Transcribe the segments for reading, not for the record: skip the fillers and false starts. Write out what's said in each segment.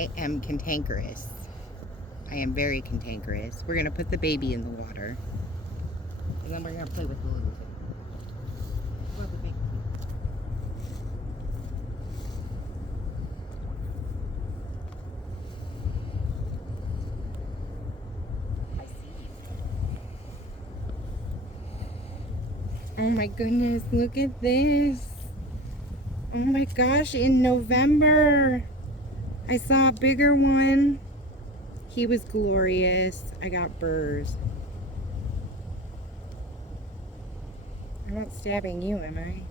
I am cantankerous. I am very cantankerous. We're gonna put the baby in the water. And then we're gonna play with the little thing. Well, the big thing. I see you. Oh my goodness, look at this. Oh my gosh, in November, I saw a bigger one. He was glorious. I got burrs. I'm not stabbing you, am I?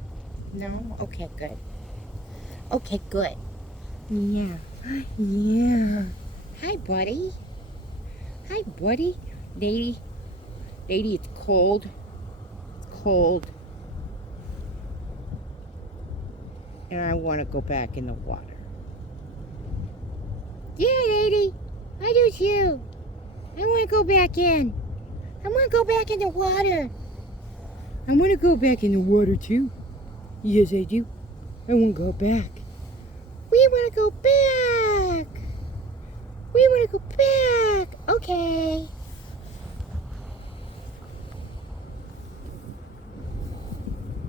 No? Okay, good. Okay, good. Yeah. Yeah. Hi, buddy. Hi, buddy. Lady. Lady, it's cold. It's cold. And I want to go back in the water. Yeah, lady. I do too. I want to go back in. I want to go back in the water. I want to go back in the water too. Yes, I do. I want to go back. We want to go back. We want to go back. Okay.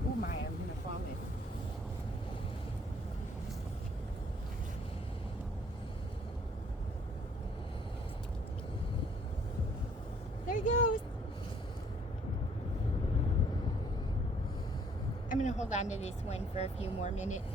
Oh my, I'm going to fall in. There he goes. I'm going to hold on to this one for a few more minutes.